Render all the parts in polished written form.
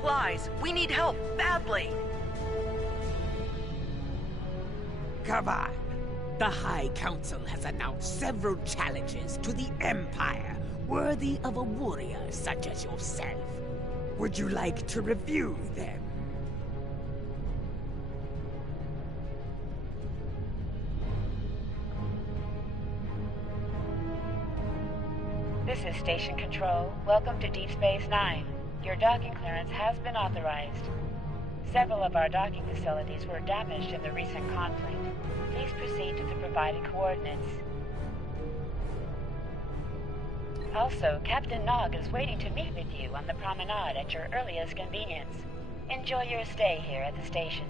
supplies. We need help, badly. Come on. The High Council has announced several challenges to the Empire, worthy of a warrior such as yourself. Would you like to review them? This is Station Control. Welcome to Deep Space Nine. Your docking clearance has been authorized. Several of our docking facilities were damaged in the recent conflict. Please proceed to the provided coordinates. Also, Captain Nog is waiting to meet with you on the promenade at your earliest convenience. Enjoy your stay here at the station.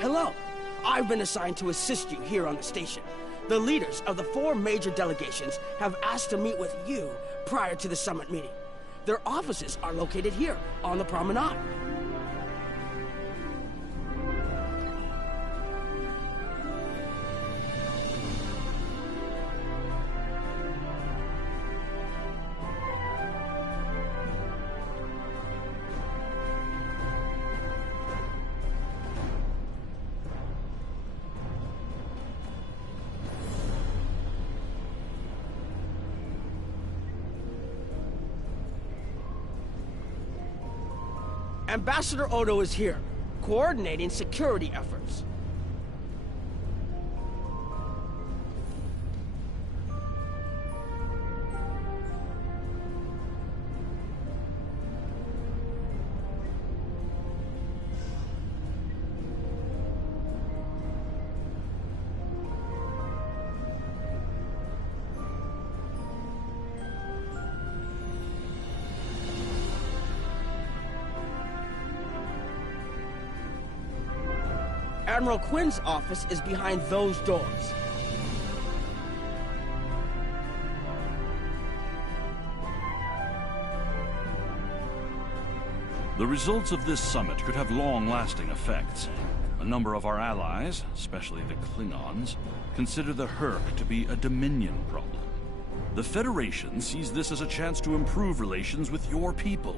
Hello. I've been assigned to assist you here on the station. The leaders of the 4 major delegations have asked to meet with you prior to the summit meeting. Their offices are located here on the promenade. Ambassador Odo is here, coordinating security efforts. Admiral Quinn's office is behind those doors. The results of this summit could have long-lasting effects. A number of our allies, especially the Klingons, consider the Hur'q to be a Dominion problem. The Federation sees this as a chance to improve relations with your people.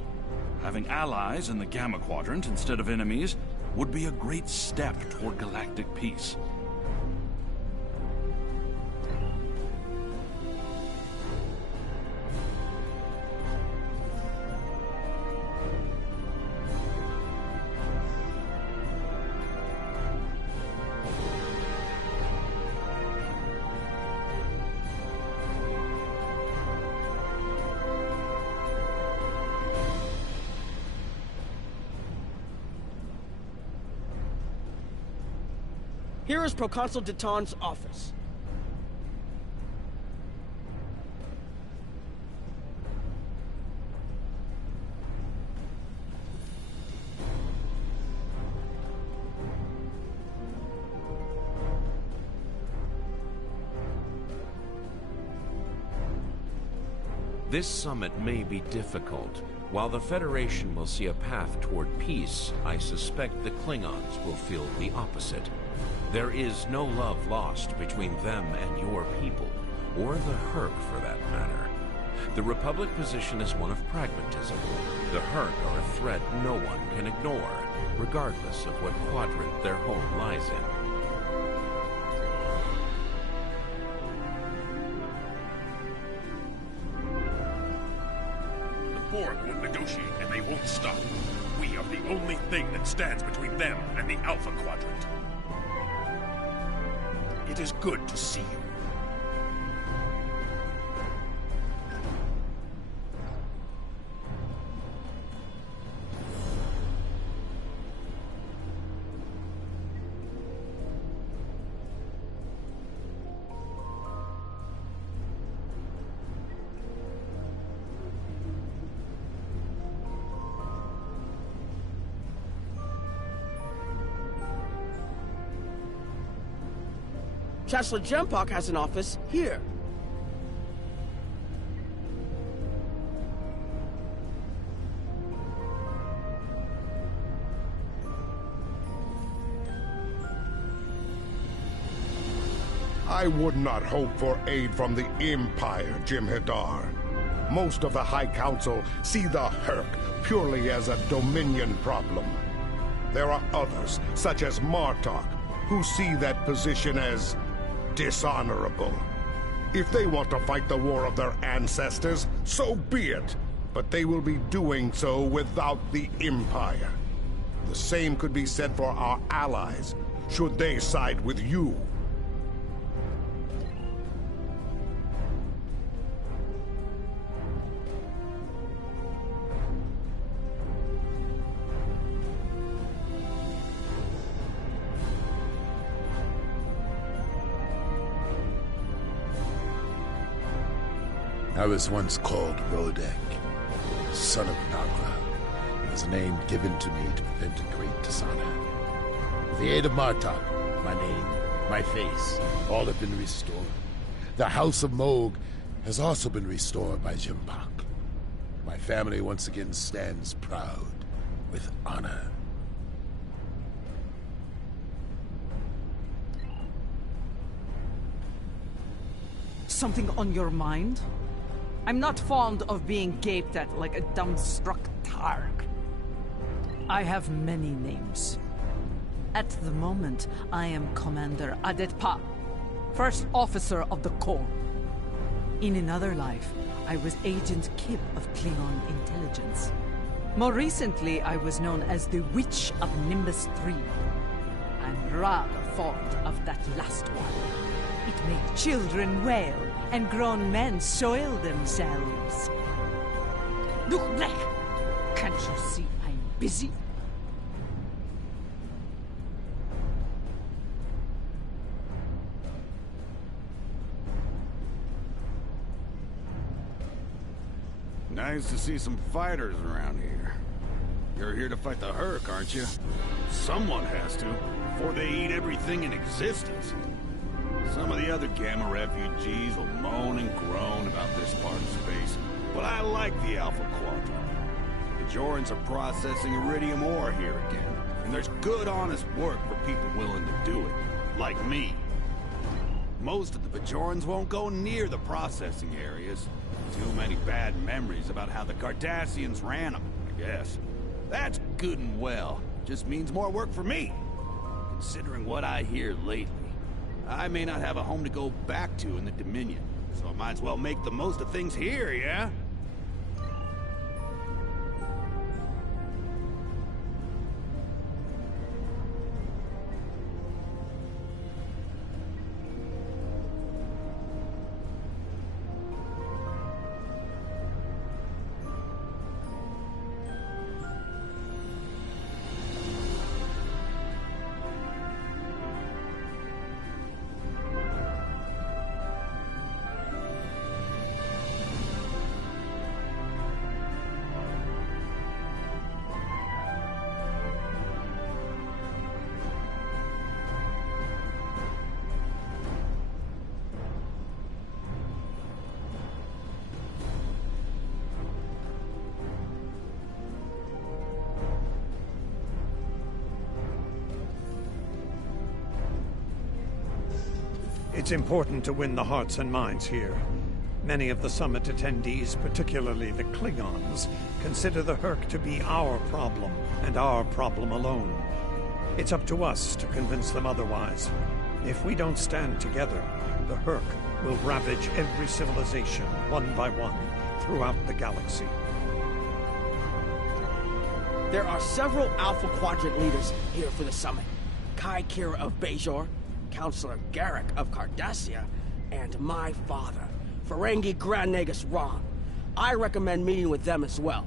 Having allies in the Gamma Quadrant instead of enemies would be a great step toward galactic peace. Here is Proconsul Deton's office. This summit may be difficult. While the Federation will see a path toward peace, I suspect the Klingons will feel the opposite. There is no love lost between them and your people, or the Hurk for that matter. The Republic position is one of pragmatism. The Hurk are a threat no one can ignore, regardless of what quadrant their home lies in. The Borg won't negotiate, and they won't stop. We are the only thing that stands between them and the Alpha Quadrant. It is good to see you. Chancellor Jempok has an office here. I would not hope for aid from the Empire, Jem'Hadar. Most of the High Council see the Hurk purely as a Dominion problem. There are others, such as Martok, who see that position as dishonorable. If they want to fight the war of their ancestors, so be it. But they will be doing so without the Empire. The same could be said for our allies, should they side with you. I was once called Rodek, son of Nagra. It was a name given to me to prevent a great dishonor. With the aid of Martok, my name, my face, all have been restored. The House of Moog has also been restored by Jempok. My family once again stands proud, with honor. Something on your mind? I'm not fond of being gaped at like a dumbstruck Targ. I have many names. At the moment, I am Commander Adetpa, First Officer of the Corps. In another life, I was Agent Kib of Klingon Intelligence. More recently, I was known as the Witch of Nimbus 3. I'm rather fond of that last one. It made children wail and grown men soil themselves. Look, Black! Can't you see I'm busy? Nice to see some fighters around here. You're here to fight the Hurk, aren't you? Someone has to, before they eat everything in existence. Some of the other Gamma refugees will moan and groan about this part of space, but I like the Alpha Quadrant. The Bajorans are processing iridium ore here again, and there's good, honest work for people willing to do it, like me. Most of the Bajorans won't go near the processing areas. Too many bad memories about how the Cardassians ran them, I guess. That's good and well. Just means more work for me. Considering what I hear lately, I may not have a home to go back to in the Dominion, so I might as well make the most of things here, yeah? It's important to win the hearts and minds here. Many of the summit attendees, particularly the Klingons, consider the Hurk to be our problem, and our problem alone. It's up to us to convince them otherwise. If we don't stand together, the Hurk will ravage every civilization, one by one, throughout the galaxy. There are several Alpha Quadrant leaders here for the summit. Kai Kira of Bajor, Counselor Garrick of Cardassia, and my father, Ferengi Grand Nagus Ron. I recommend meeting with them as well.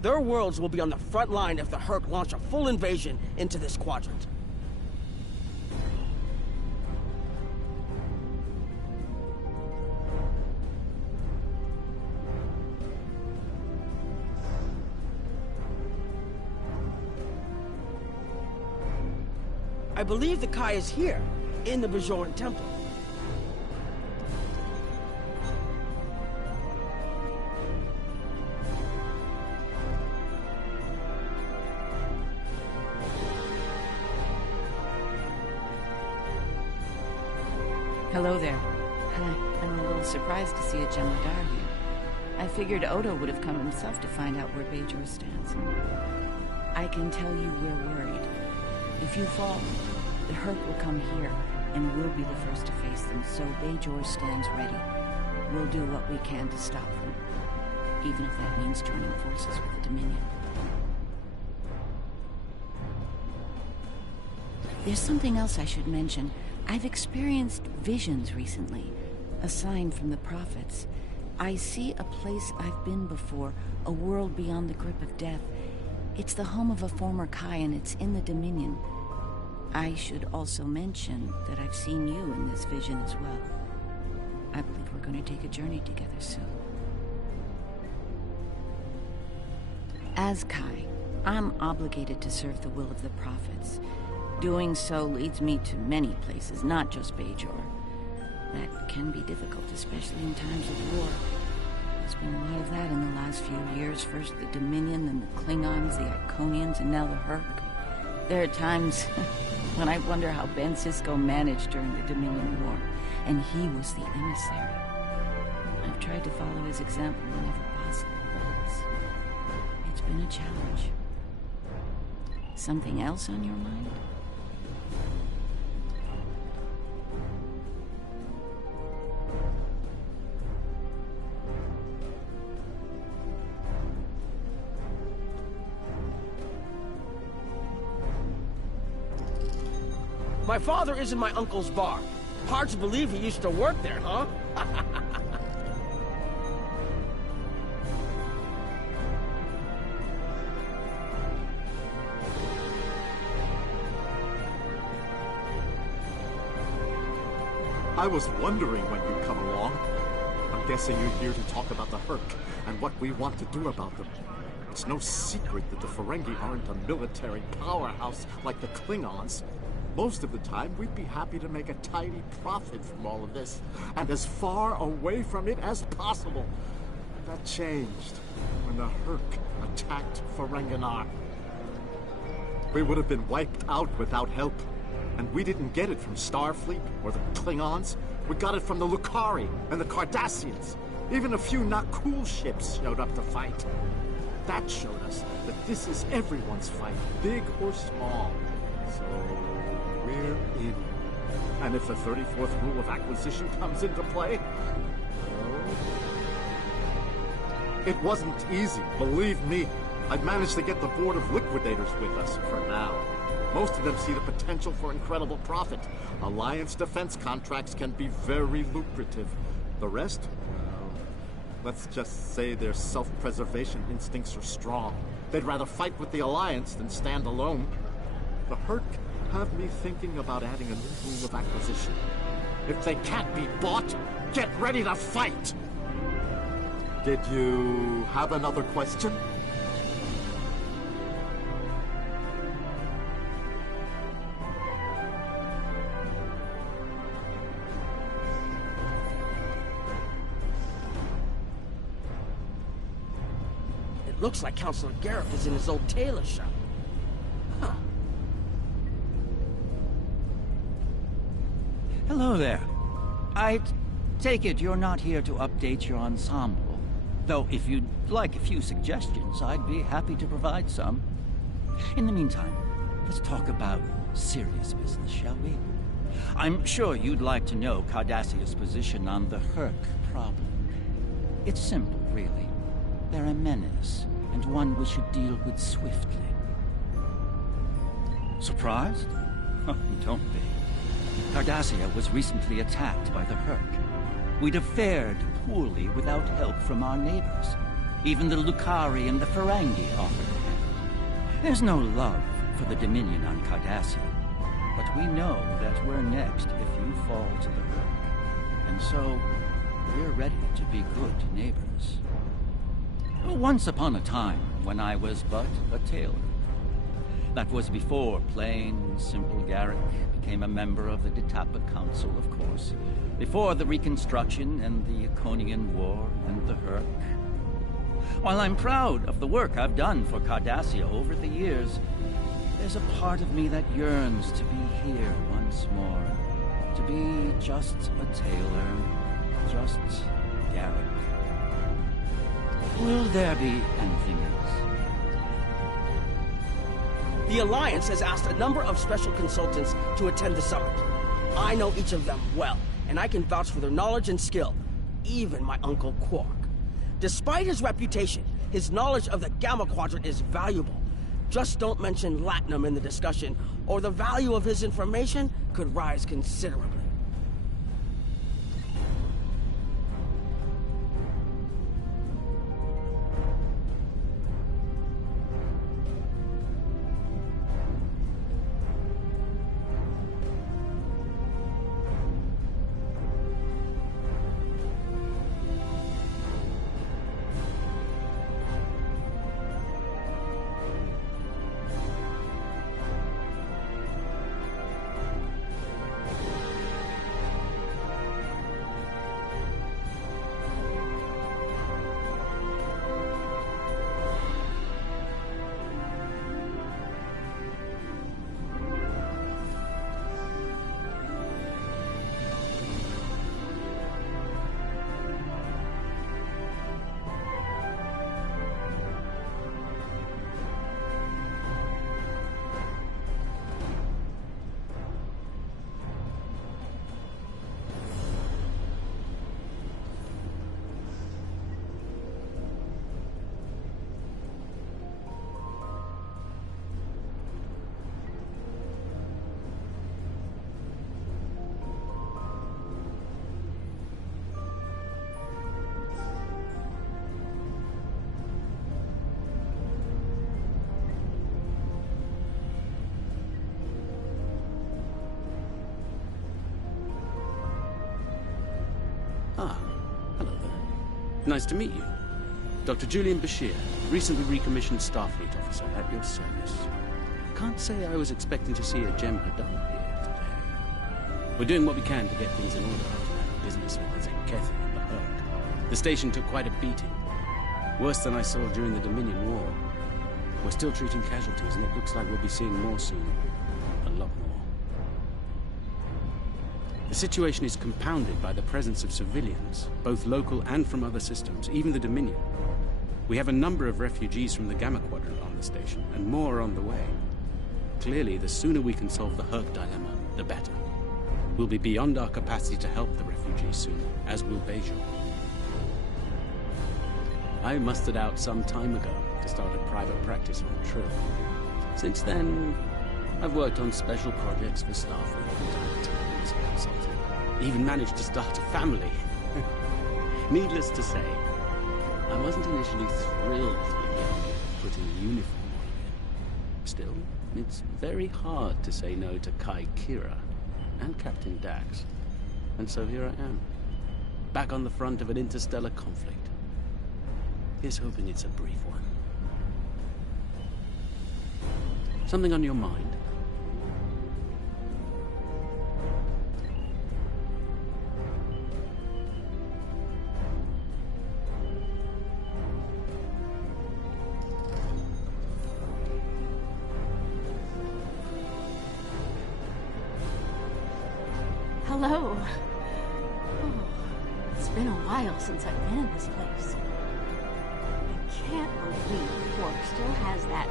Their worlds will be on the front line if the Hurk launch a full invasion into this quadrant. I believe the Kai is here, in the Bajoran Temple. Hello there. I'm a little surprised to see a Jem'Hadar here. I figured Odo would have come himself to find out where Bajor stands. I can tell you we're worried. If you fall, the Hurk will come here, and we'll be the first to face them, so Bajor stands ready. We'll do what we can to stop them, even if that means joining forces with the Dominion. There's something else I should mention. I've experienced visions recently, a sign from the prophets. I see a place I've been before, a world beyond the grip of death. It's the home of a former Kai, and it's in the Dominion. I should also mention that I've seen you in this vision as well. I believe we're going to take a journey together soon. As Kai, I'm obligated to serve the will of the prophets. Doing so leads me to many places, not just Bajor. That can be difficult, especially in times of war. There's been a lot of that in the last few years. First the Dominion, then the Klingons, the Iconians, and now the Hurk. There are times when I wonder how Ben Sisko managed during the Dominion War, and he was the emissary. I've tried to follow his example whenever possible, but it's been a challenge. Something else on your mind? My father is in my uncle's bar. Hard to believe he used to work there, huh? I was wondering when you'd come along. I'm guessing you're here to talk about the Hurk and what we want to do about them. It's no secret that the Ferengi aren't a military powerhouse like the Klingons. Most of the time, we'd be happy to make a tidy profit from all of this, and as far away from it as possible. That changed when the Hurk attacked Ferenginar. We would have been wiped out without help, and we didn't get it from Starfleet or the Klingons. We got it from the Lukari and the Cardassians. Even a few not cool ships showed up to fight. That showed us that this is everyone's fight, big or small. So we're in. And if the 34th rule of acquisition comes into play, well, it wasn't easy, believe me. I'd managed to get the Board of Liquidators with us for now. Most of them see the potential for incredible profit. Alliance defense contracts can be very lucrative. The rest, well, let's just say their self-preservation instincts are strong. They'd rather fight with the Alliance than stand alone. The Hurk have me thinking about adding a new rule of acquisition. If they can't be bought, get ready to fight! Did you have another question? It looks like Counselor Garrick is in his old tailor shop. Huh. Hello there. I take it you're not here to update your ensemble. Though if you'd like a few suggestions, I'd be happy to provide some. In the meantime, let's talk about serious business, shall we? I'm sure you'd like to know Cardassia's position on the Herc problem. It's simple, really. They're a menace, and one we should deal with swiftly. Surprised? Oh, don't be. Cardassia was recently attacked by the Herc. We'd have fared poorly without help from our neighbors. Even the Lukari and the Ferengi offered a hand. There's no love for the Dominion on Cardassia, but we know that we're next if you fall to the Herc. And so, we're ready to be good neighbors. Once upon a time, when I was but a tailor. That was before plain, simple Garrick became a member of the Detapa Council, of course. Before the Reconstruction and the Iconian War and the Herc. While I'm proud of the work I've done for Cardassia over the years, there's a part of me that yearns to be here once more. To be just a tailor, just Garrick. Will there be anything else? The Alliance has asked a number of special consultants to attend the summit. I know each of them well, and I can vouch for their knowledge and skill. Even my Uncle Quark. Despite his reputation, his knowledge of the Gamma Quadrant is valuable. Just don't mention Latinum in the discussion, or the value of his information could rise considerably. Ah, hello there. Nice to meet you. Dr. Julian Bashir, recently recommissioned Starfleet officer at your service. Can't say I was expecting to see a Jem Hadar here today. We're doing what we can to get things in order after that business with the Zenkethi and the Herc. The station took quite a beating. Worse than I saw during the Dominion War. We're still treating casualties, and it looks like we'll be seeing more soon. A lot more. The situation is compounded by the presence of civilians, both local and from other systems, even the Dominion. We have a number of refugees from the Gamma Quadrant on the station, and more are on the way. Clearly, the sooner we can solve the Herc dilemma, the better. We'll be beyond our capacity to help the refugees soon, as will Bajor. I mustered out some time ago to start a private practice on Trill. Since then, I've worked on special projects for Starfleet from time to time as a consultant. Even managed to start a family. Needless to say, I wasn't initially thrilled with putting a uniform on again. Still, it's very hard to say no to Kai Kira and Captain Dax. And so here I am, back on the front of an interstellar conflict. Here's hoping it's a brief one. Something on your mind? Hello. while since I've been in this place. I can't believe Quark still has that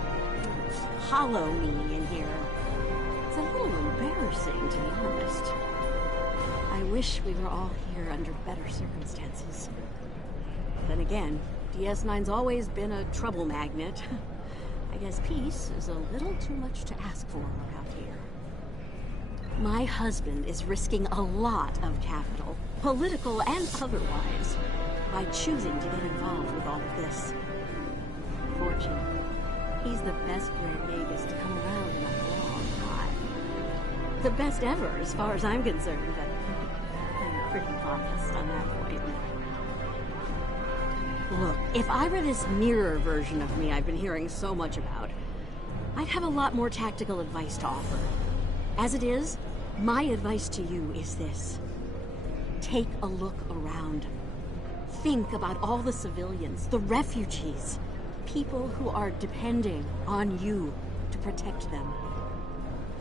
hollow me in here. It's a little embarrassing, to be honest. I wish we were all here under better circumstances. Then again, DS9's always been a trouble magnet. I guess peace is a little too much to ask for around here. My husband is risking a lot of capital, political and otherwise, by choosing to get involved with all of this. Fortunately, he's the best Red Magus to come around in a long time. The best ever, as far as I'm concerned, but I'm pretty biased on that point. Look, if I were this mirror version of me I've been hearing so much about, I'd have a lot more tactical advice to offer. As it is, my advice to you is this. Take a look around. Think about all the civilians, the refugees, people who are depending on you to protect them.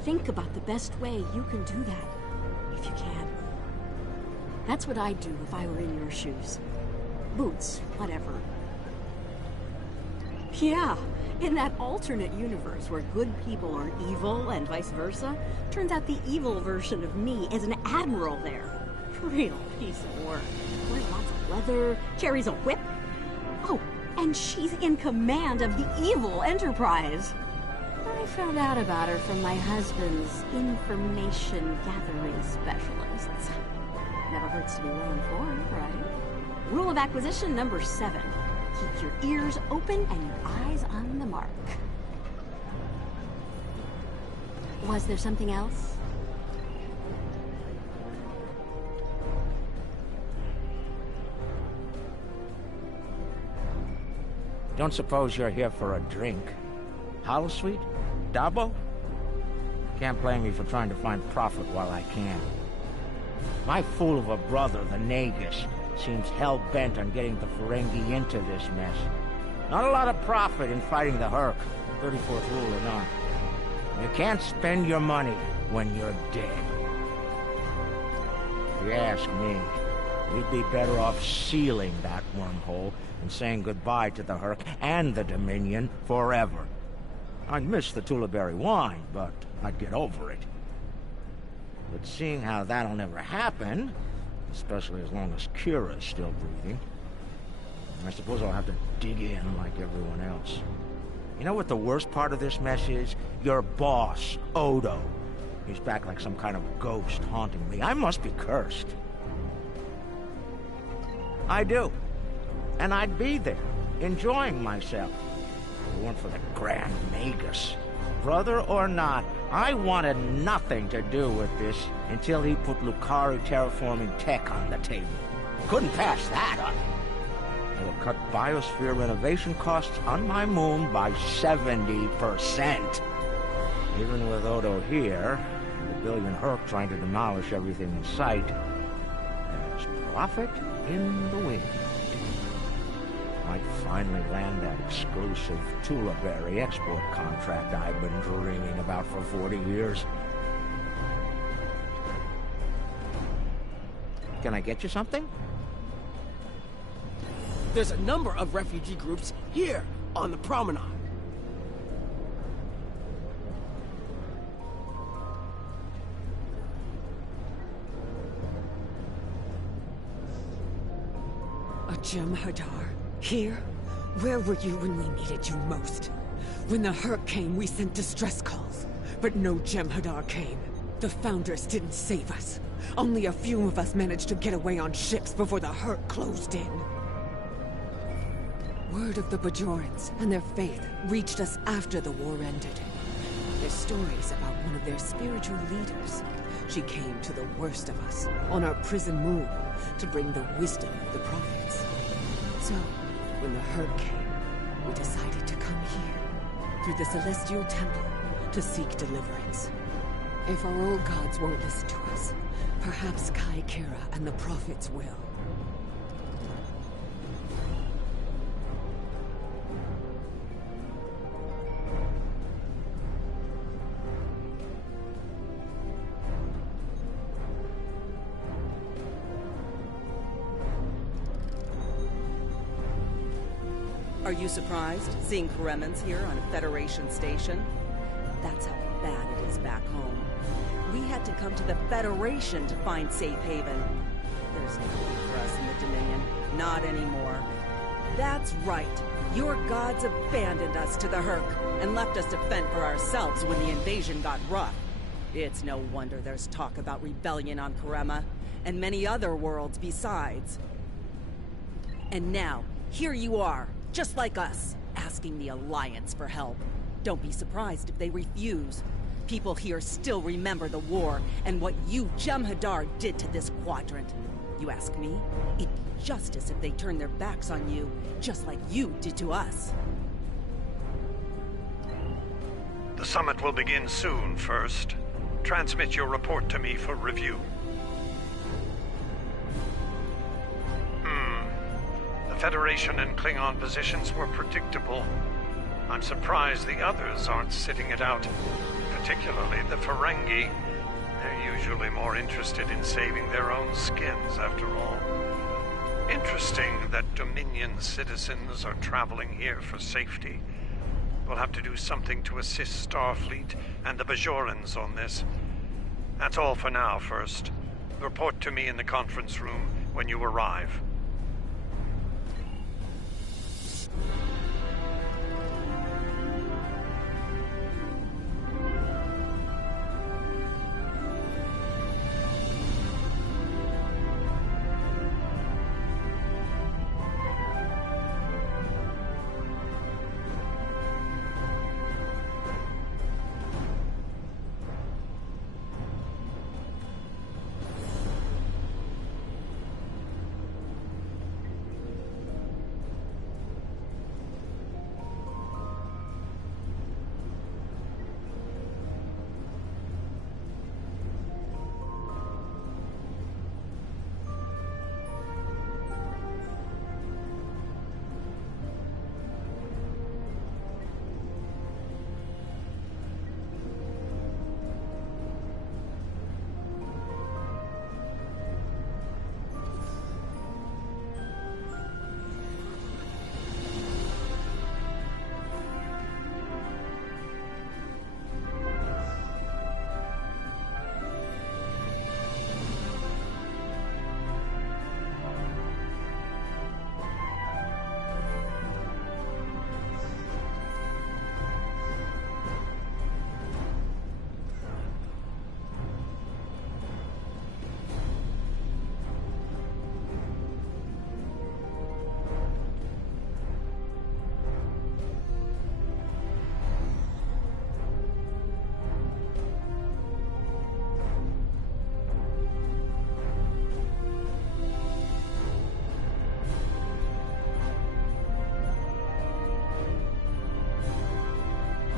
Think about the best way you can do that, if you can. That's what I'd do if I were in your shoes. Boots, whatever. Yeah, in that alternate universe where good people are evil and vice versa, turns out the evil version of me is an admiral there. Real piece of work. Wears lots of leather, carries a whip. Oh, and she's in command of the evil Enterprise. I found out about her from my husband's information gathering specialists. Never hurts to be well informed, right? Rule of acquisition number 7. Keep your ears open and your eyes on the mark. Was there something else? Don't suppose you're here for a drink? Holosuite? Dabo? Can't blame me for trying to find profit while I can. My fool of a brother, the Nagus, seems hell-bent on getting the Ferengi into this mess. Not a lot of profit in fighting the Hurk, 34th rule or not. You can't spend your money when you're dead. If you ask me, we'd be better off sealing that wormhole and saying goodbye to the Hurk and the Dominion forever. I'd miss the Tulaberry wine, but I'd get over it. But seeing how that'll never happen, especially as long as Kira's still breathing, I suppose I'll have to dig in like everyone else. You know what the worst part of this mess is? Your boss, Odo. He's back like some kind of ghost haunting me. I must be cursed. I do. And I'd be there, enjoying myself. If it weren't for the Grand Magus. Brother or not, I wanted nothing to do with this until he put Lukari terraforming tech on the table. Couldn't pass that up. It'll cut biosphere renovation costs on my moon by 70%. Even with Odo here, and the billion Hurk trying to demolish everything in sight, there's profit in the wind. Might finally land that exclusive Tulaberry export contract I've been dreaming about for 40 years. Can I get you something? There's a number of refugee groups here on the promenade. A Jem'Hadar? Here? Where were you when we needed you most? When the Hurk came, we sent distress calls. But no Jem'Hadar came. The Founders didn't save us. Only a few of us managed to get away on ships before the Hurk closed in. Word of the Bajorans and their faith reached us after the war ended. There's stories about one of their spiritual leaders. She came to the worst of us, on our prison moon, to bring the wisdom of the prophets. So, when the Hurk came, we decided to come here, through the Celestial Temple, to seek deliverance. If our old gods won't listen to us, perhaps Kai Kira and the prophets will. Are you surprised, seeing Kremens here on a Federation station? That's how bad it is back home. We had to come to the Federation to find safe haven. There's nothing for us in the Dominion. Not anymore. That's right. Your gods abandoned us to the Hurk and left us to fend for ourselves when the invasion got rough. It's no wonder there's talk about rebellion on Karema, and many other worlds besides. And now, here you are, just like us, asking the Alliance for help. Don't be surprised if they refuse. People here still remember the war and what you, Jem'Hadar, did to this quadrant. You ask me? It'd be justice if they turned their backs on you, just like you did to us. The summit will begin soon, First. Transmit your report to me for review. The Federation and Klingon positions were predictable. I'm surprised the others aren't sitting it out, particularly the Ferengi. They're usually more interested in saving their own skins, after all. Interesting that Dominion citizens are traveling here for safety. We'll have to do something to assist Starfleet and the Bajorans on this. That's all for now, First. Report to me in the conference room when you arrive.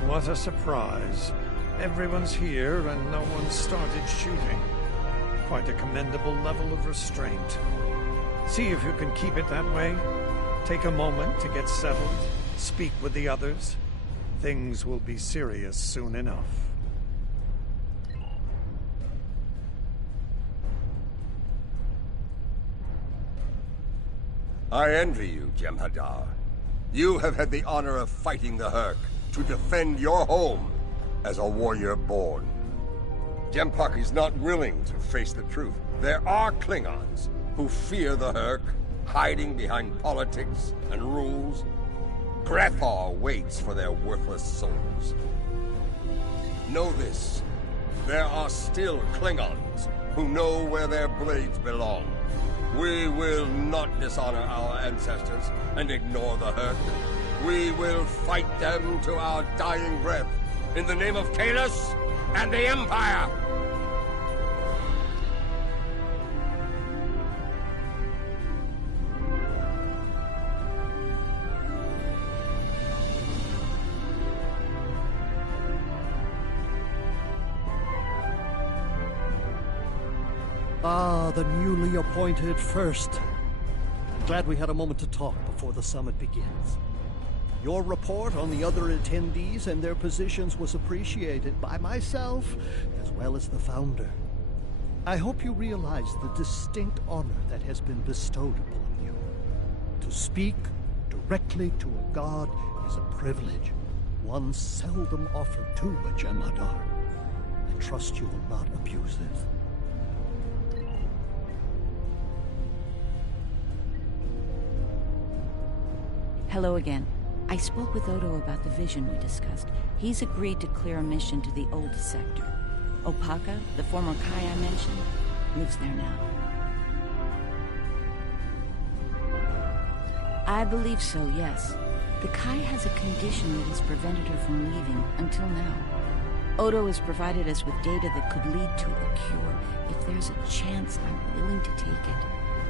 What a surprise. Everyone's here and no one started shooting. Quite a commendable level of restraint. See if you can keep it that way. Take a moment to get settled. Speak with the others. Things will be serious soon enough. I envy you, Jem'Hadar. You have had the honor of fighting the Hurk to defend your home as a warrior born. Jem'Pak is not willing to face the truth. There are Klingons who fear the Hurk, hiding behind politics and rules. Grethar waits for their worthless souls. Know this, there are still Klingons who know where their blades belong. We will not dishonor our ancestors and ignore the Hurk. We will fight them to our dying breath, in the name of Kahless and the Empire! Ah, the newly appointed First. Glad we had a moment to talk before the summit begins. Your report on the other attendees and their positions was appreciated by myself, as well as the Founder. I hope you realize the distinct honor that has been bestowed upon you. To speak directly to a god is a privilege, one seldom offered to a Jem'Hadar. I trust you will not abuse it. Hello again. I spoke with Odo about the vision we discussed. He's agreed to clear a mission to the old sector. Opaka, the former Kai I mentioned, lives there now. I believe so, yes. The Kai has a condition that has prevented her from leaving until now. Odo has provided us with data that could lead to a cure. If there's a chance, I'm willing to take it.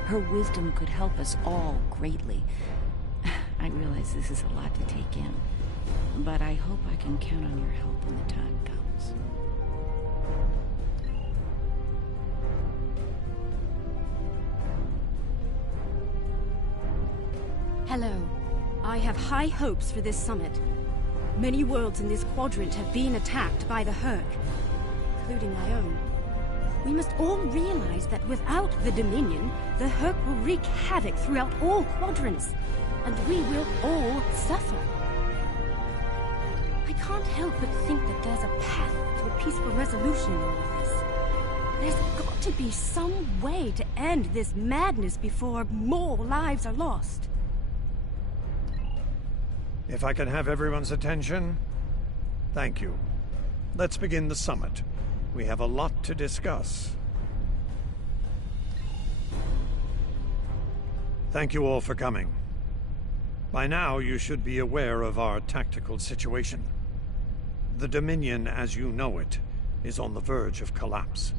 Her wisdom could help us all greatly. I realize this is a lot to take in, but I hope I can count on your help when the time comes. Hello. I have high hopes for this summit. Many worlds in this quadrant have been attacked by the Hurk, including my own. We must all realize that without the Dominion, the Hurk will wreak havoc throughout all quadrants, and we will all suffer. I can't help but think that there's a path to a peaceful resolution in all of this. There's got to be some way to end this madness before more lives are lost. If I can have everyone's attention, thank you. Let's begin the summit. We have a lot to discuss. Thank you all for coming. By now, you should be aware of our tactical situation. The Dominion, as you know it, is on the verge of collapse.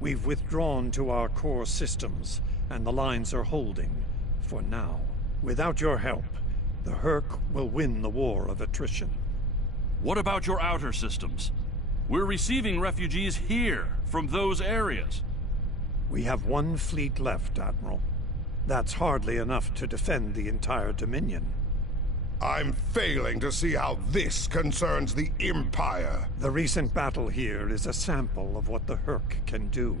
We've withdrawn to our core systems, and the lines are holding, for now. Without your help, the Hurk will win the war of attrition. What about your outer systems? We're receiving refugees here, from those areas. We have one fleet left, Admiral. That's hardly enough to defend the entire Dominion. I'm failing to see how this concerns the Empire. The recent battle here is a sample of what the Hurk can do.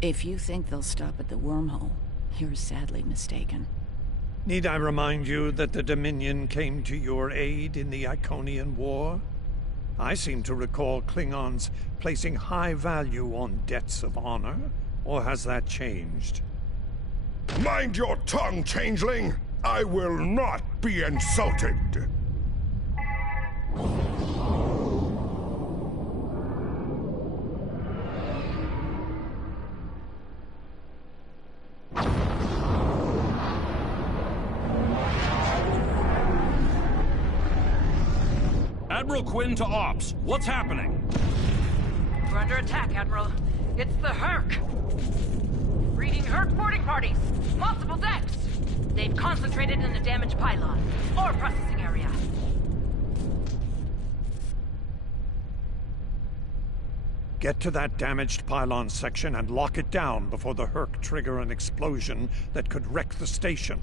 If you think they'll stop at the wormhole, you're sadly mistaken. Need I remind you that the Dominion came to your aid in the Iconian War? I seem to recall Klingons placing high value on debts of honor, or has that changed? Mind your tongue, changeling! I will not be insulted! Admiral Quinn to Ops. What's happening? We're under attack, Admiral. It's the Hurk. Reading Hurk boarding parties. Multiple decks. They've concentrated in the damaged pylon. Ore processing area. Get to that damaged pylon section and lock it down before the Hurk trigger an explosion that could wreck the station.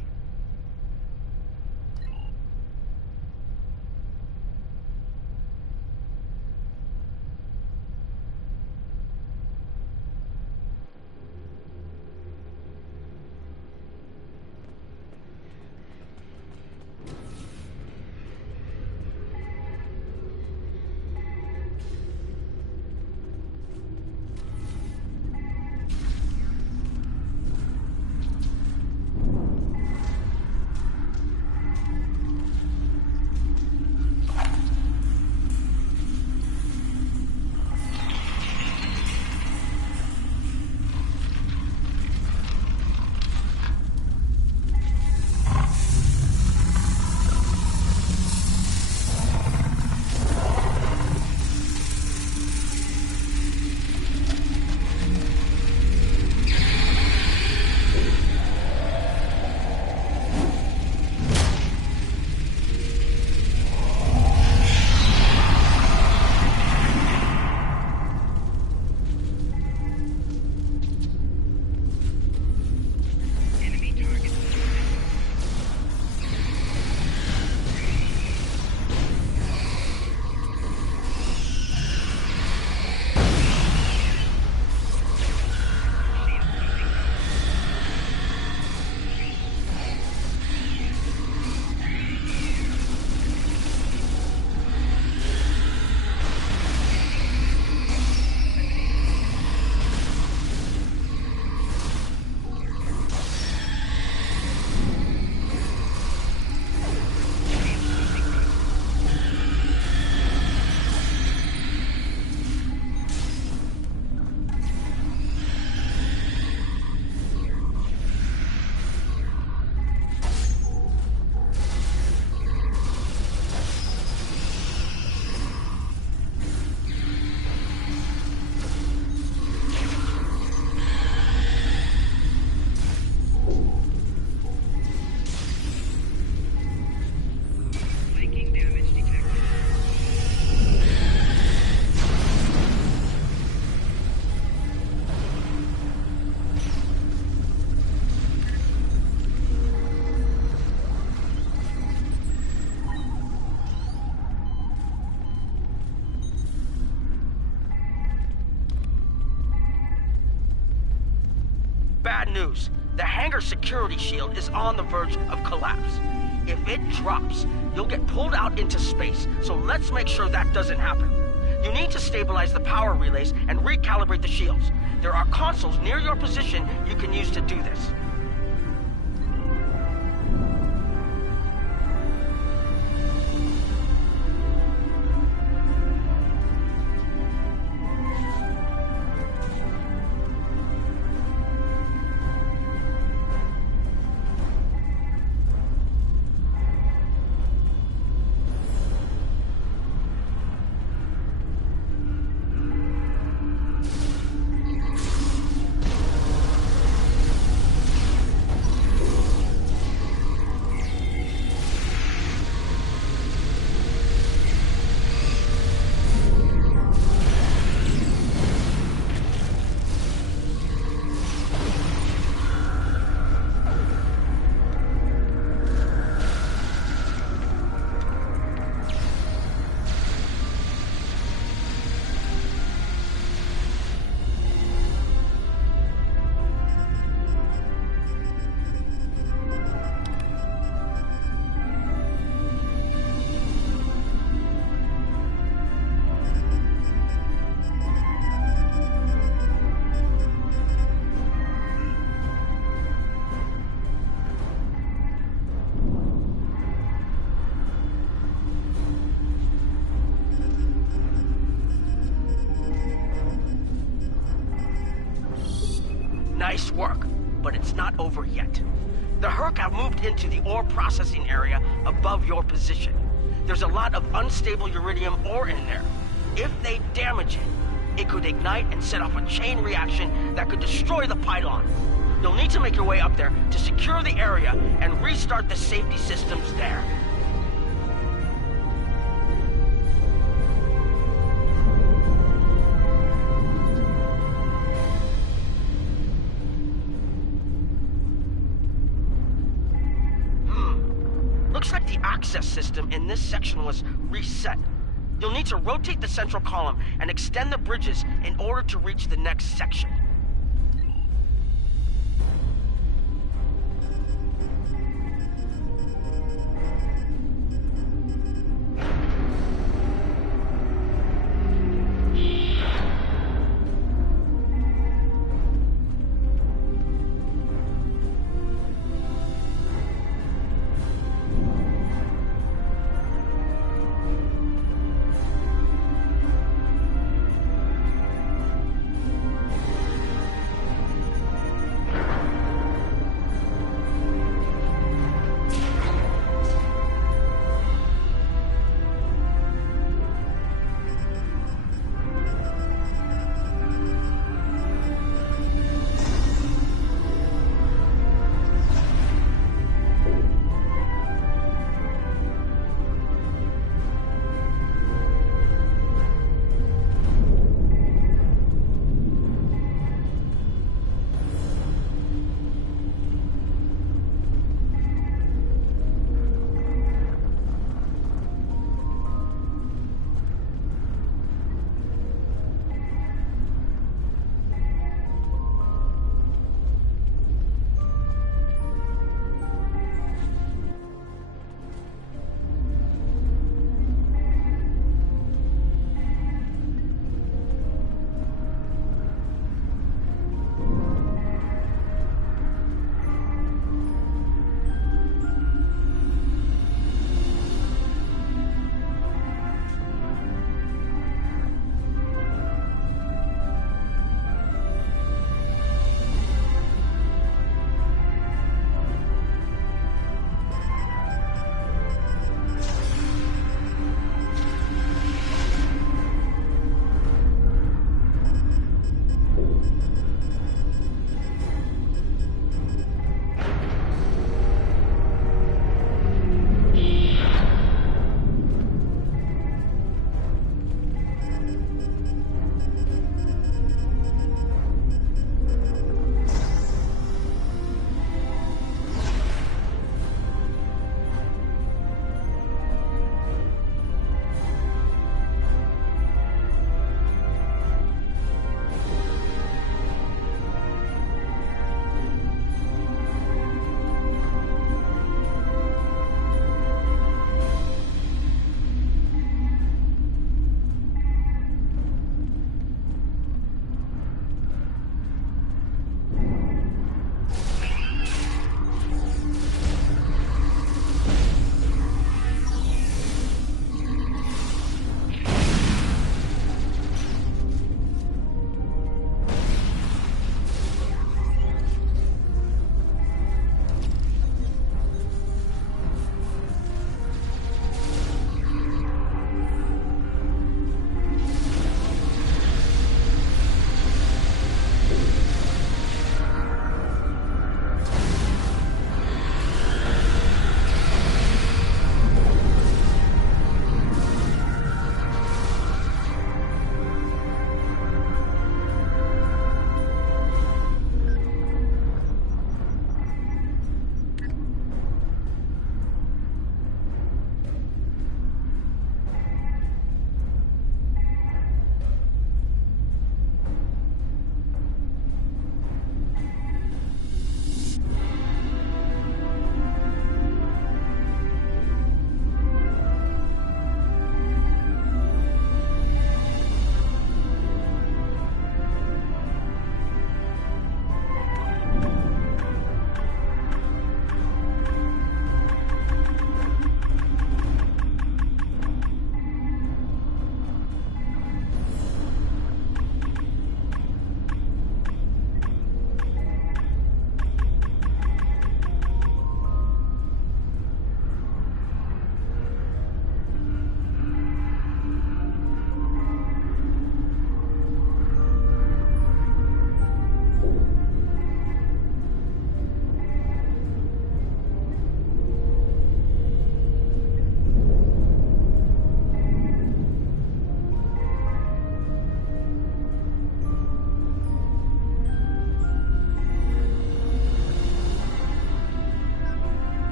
bad news. The hangar security shield is on the verge of collapse. If it drops, you'll get pulled out into space, so let's make sure that doesn't happen. You need to stabilize the power relays and recalibrate the shields. There are consoles near your position you can use to do this. Nice work, but it's not over yet. The Hurk have moved into the ore processing area above your position. There's a lot of unstable Uridium ore in there. If they damage it, it could ignite and set off a chain reaction that could destroy the pylon. You'll need to make your way up there to secure the area and restart the safety systems there. Looks like the access system in this section was reset. You'll need to rotate the central column and extend the bridges in order to reach the next section.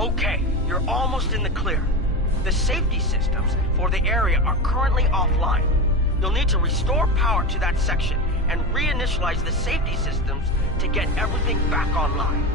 Okay, you're almost in the clear. The safety systems for the area are currently offline. You'll need to restore power to that section and reinitialize the safety systems to get everything back online.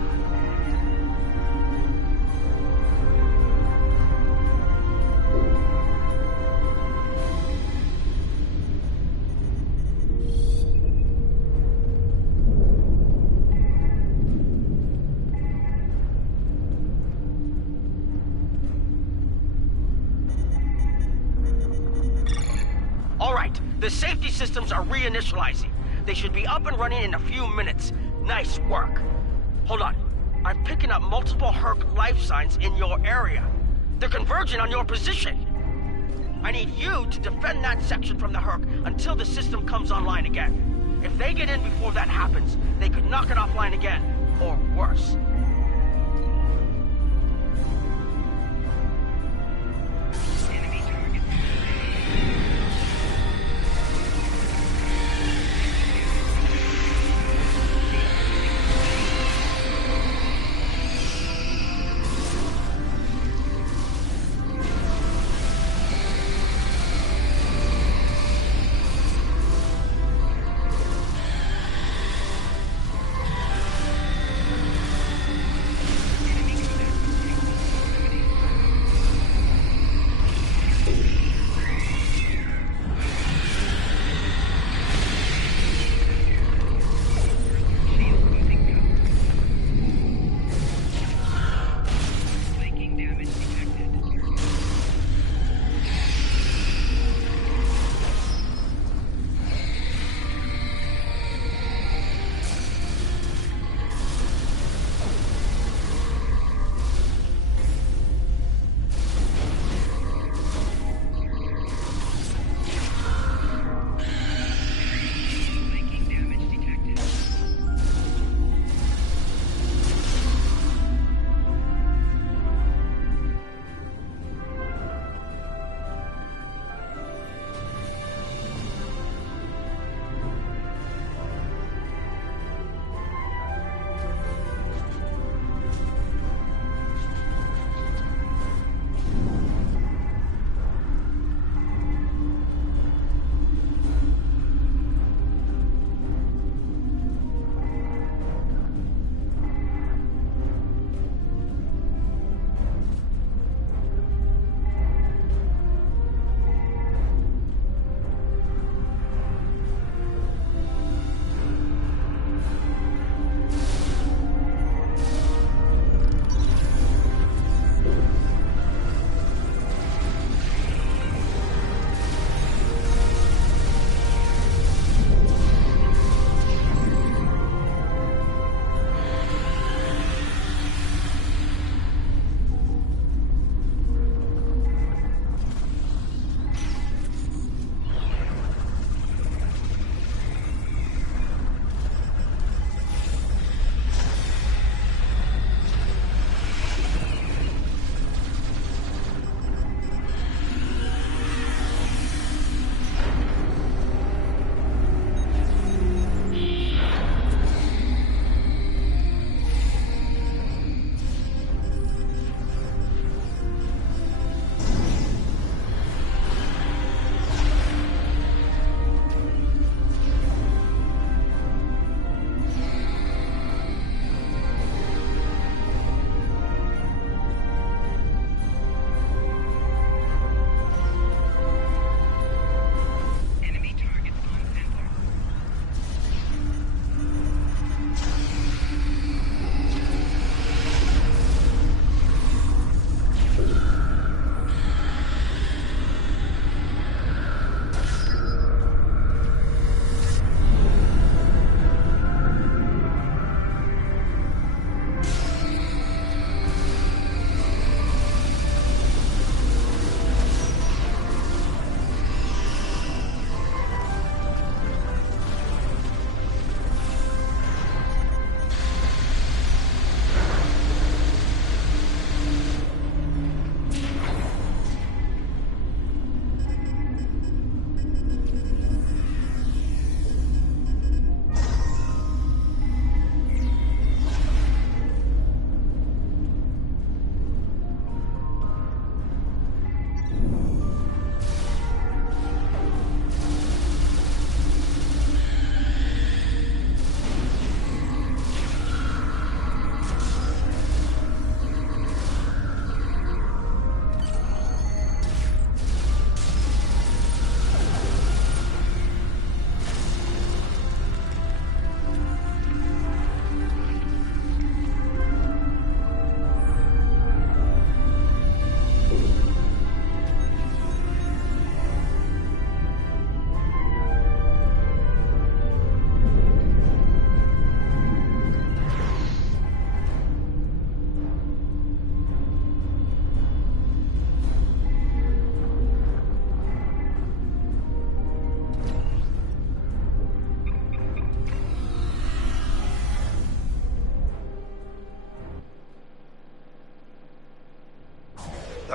The safety systems are reinitializing. They should be up and running in a few minutes. Nice work. Hold on. I'm picking up multiple Herc life signs in your area. They're converging on your position. I need you to defend that section from the Herc until the system comes online again. If they get in before that happens, they could knock it offline again, or worse.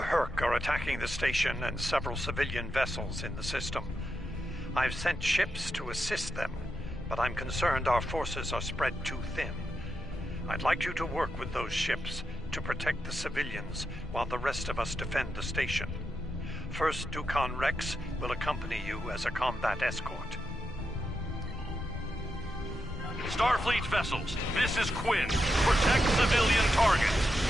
The Hurk are attacking the station and several civilian vessels in the system. I've sent ships to assist them, but I'm concerned our forces are spread too thin. I'd like you to work with those ships to protect the civilians while the rest of us defend the station. First Dukan Rex will accompany you as a combat escort. Starfleet vessels, this is Quinn. Protect civilian targets.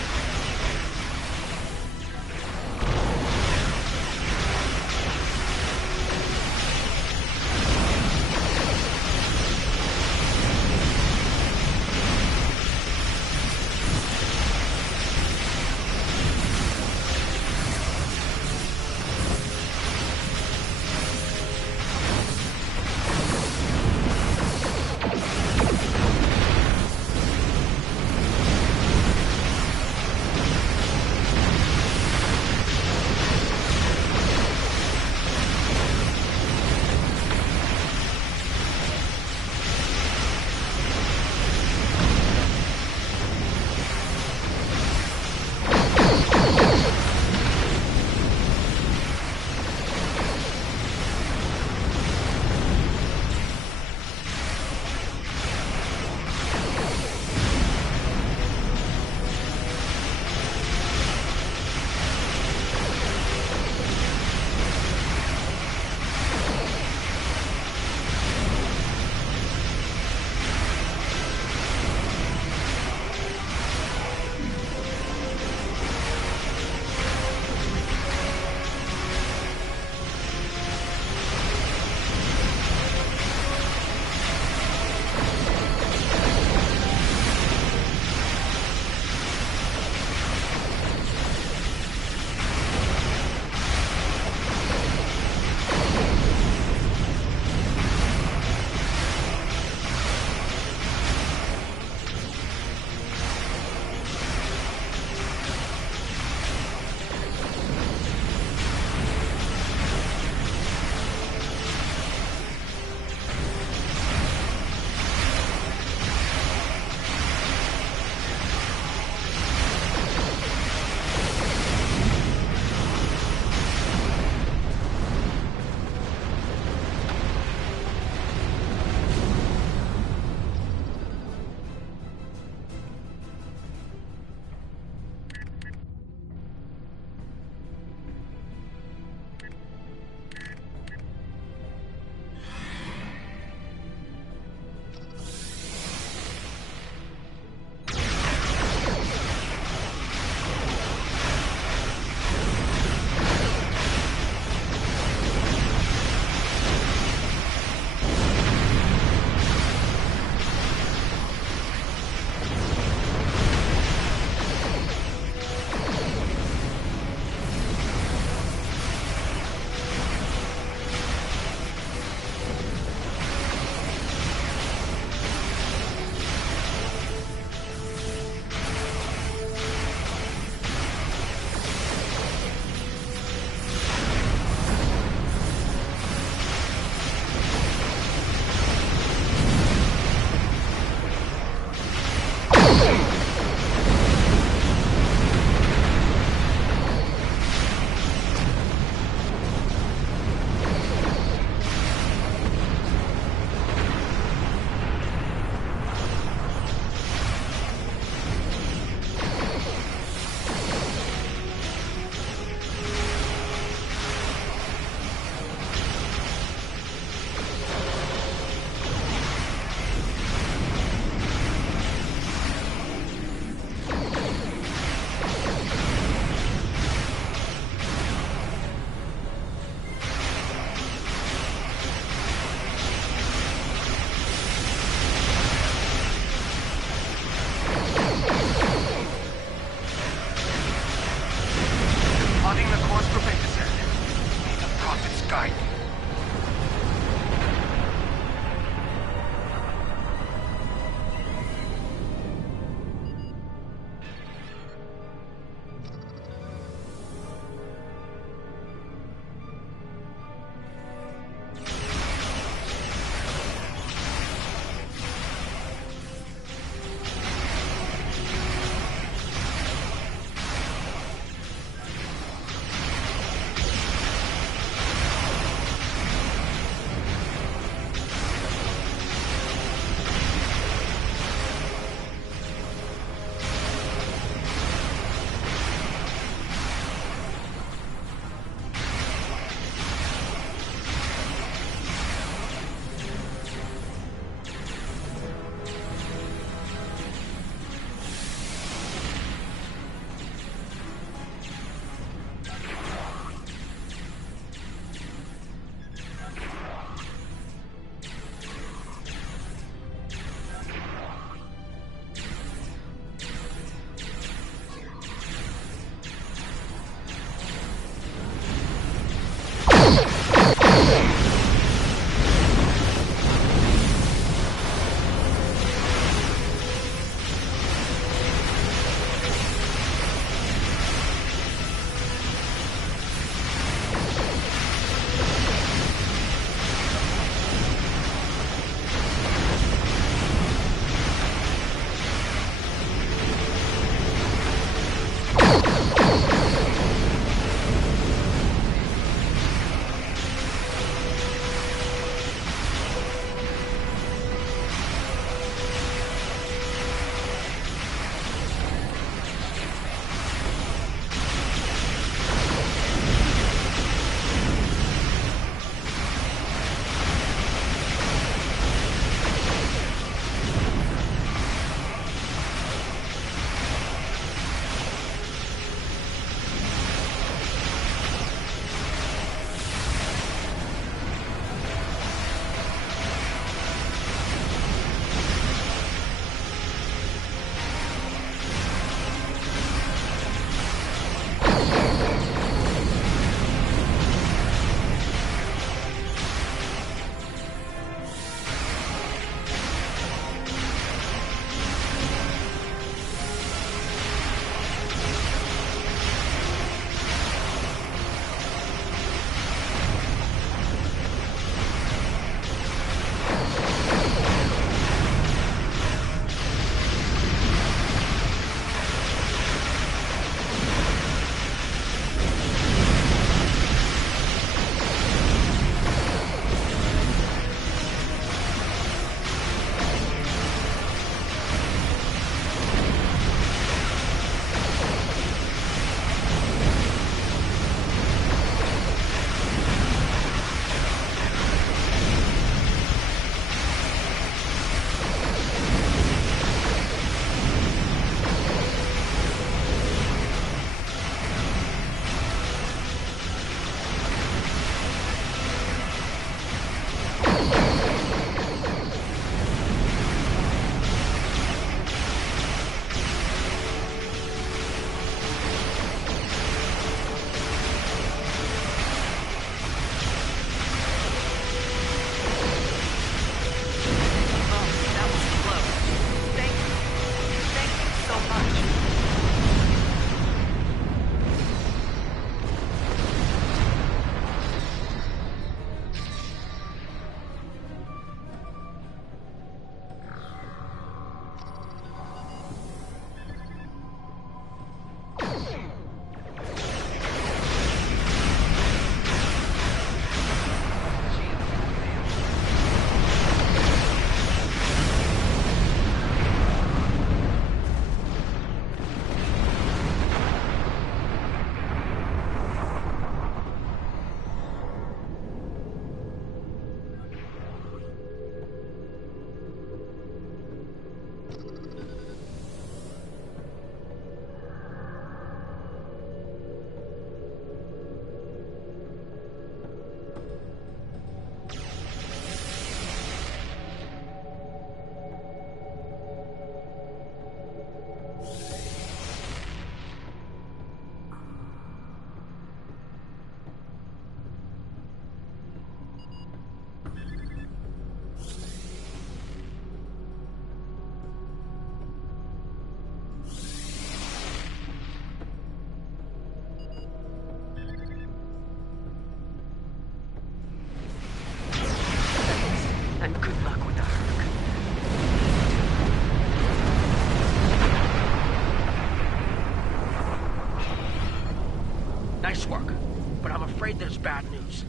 there's bad news.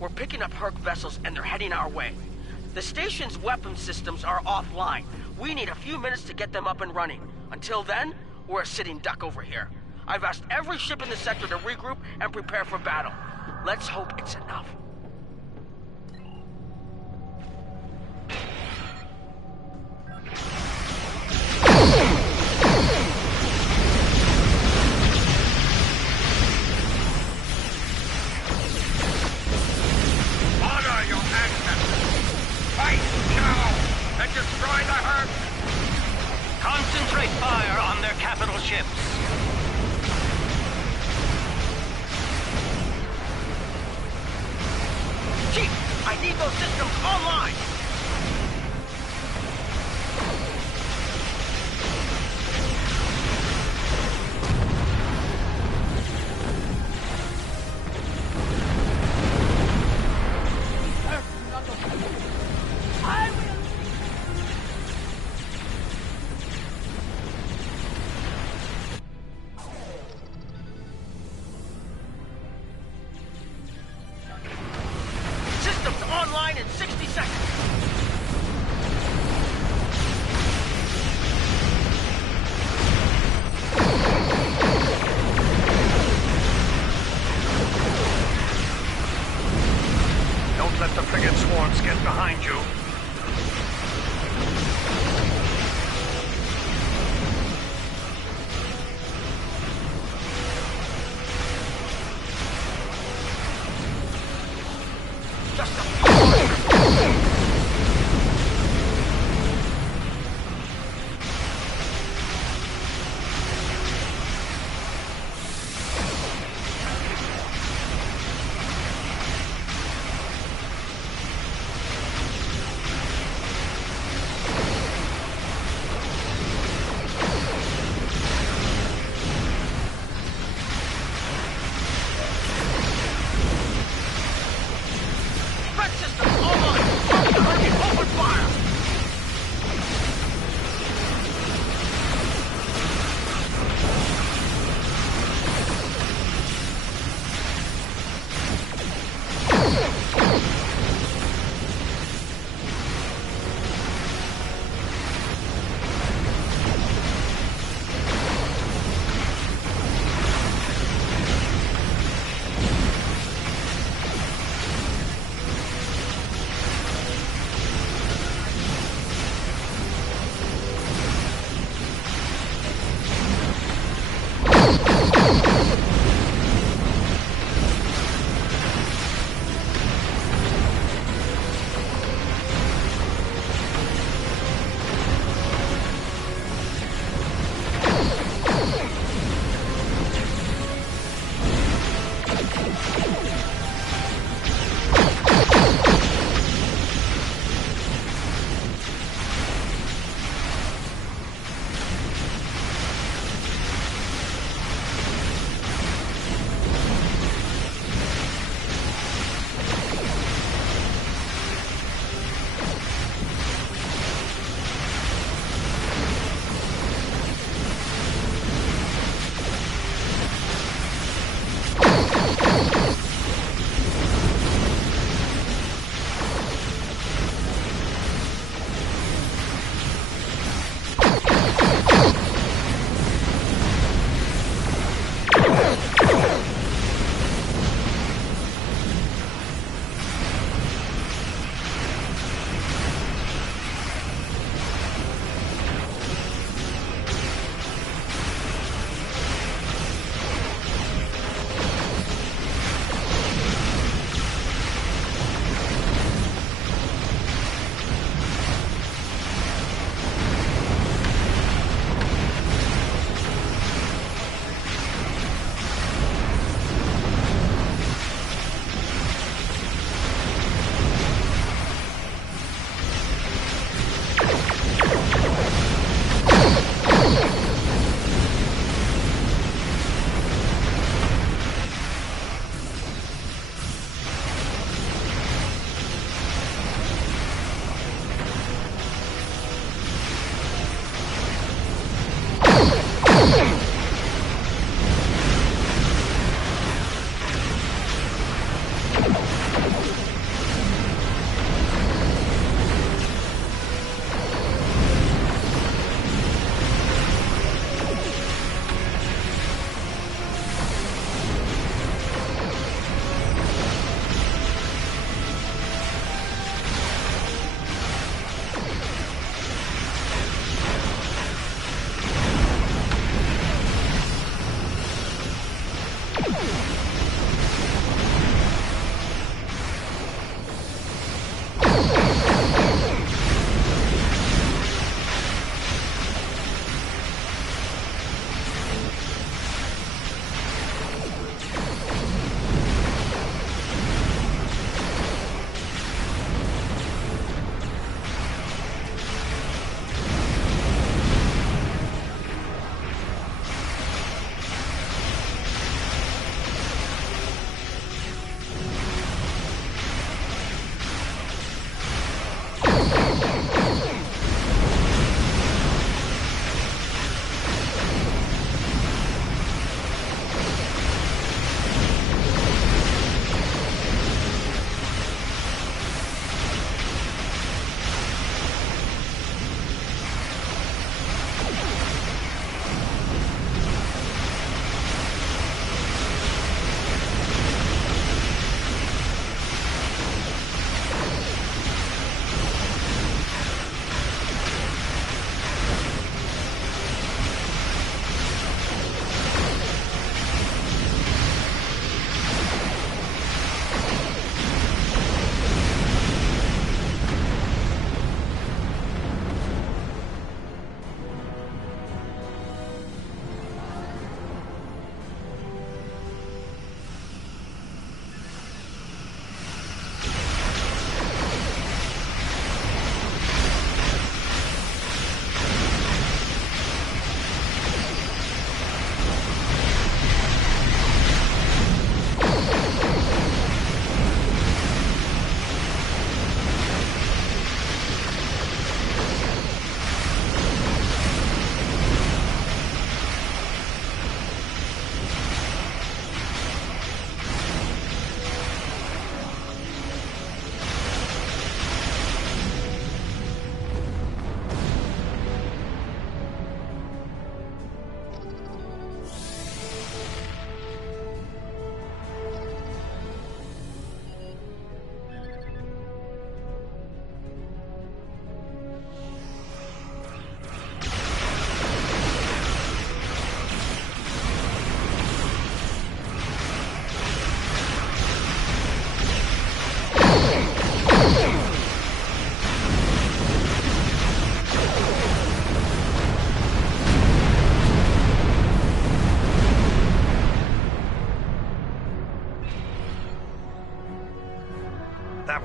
We're picking up Herc vessels and they're heading our way. The station's weapon systems are offline. We need a few minutes to get them up and running. Until then, we're a sitting duck over here. I've asked every ship in the sector to regroup and prepare for battle. Let's hope it's enough. Honor your ancestors! Fight now and destroy the Herd! Concentrate fire on their capital ships. Chief, I need those systems online! Systems online in 60 seconds!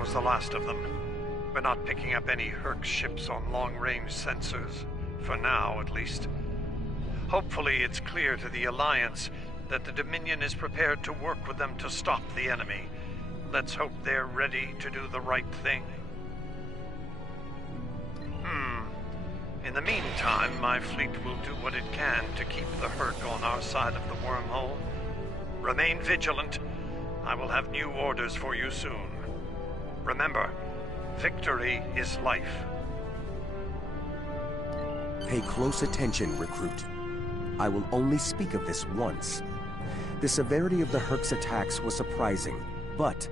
was the last of them. We're not picking up any Herc ships on long-range sensors. For now, at least. Hopefully it's clear to the Alliance that the Dominion is prepared to work with them to stop the enemy. Let's hope they're ready to do the right thing. In the meantime, my fleet will do what it can to keep the Herc on our side of the wormhole. Remain vigilant. I will have new orders for you soon. Remember, victory is life. Pay close attention, recruit. I will only speak of this once. The severity of the Herc's attacks was surprising, but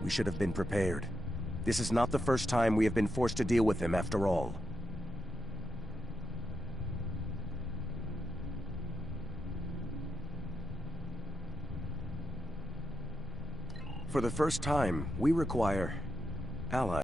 we should have been prepared. This is not the first time we have been forced to deal with him, after all. For the first time, we require allies.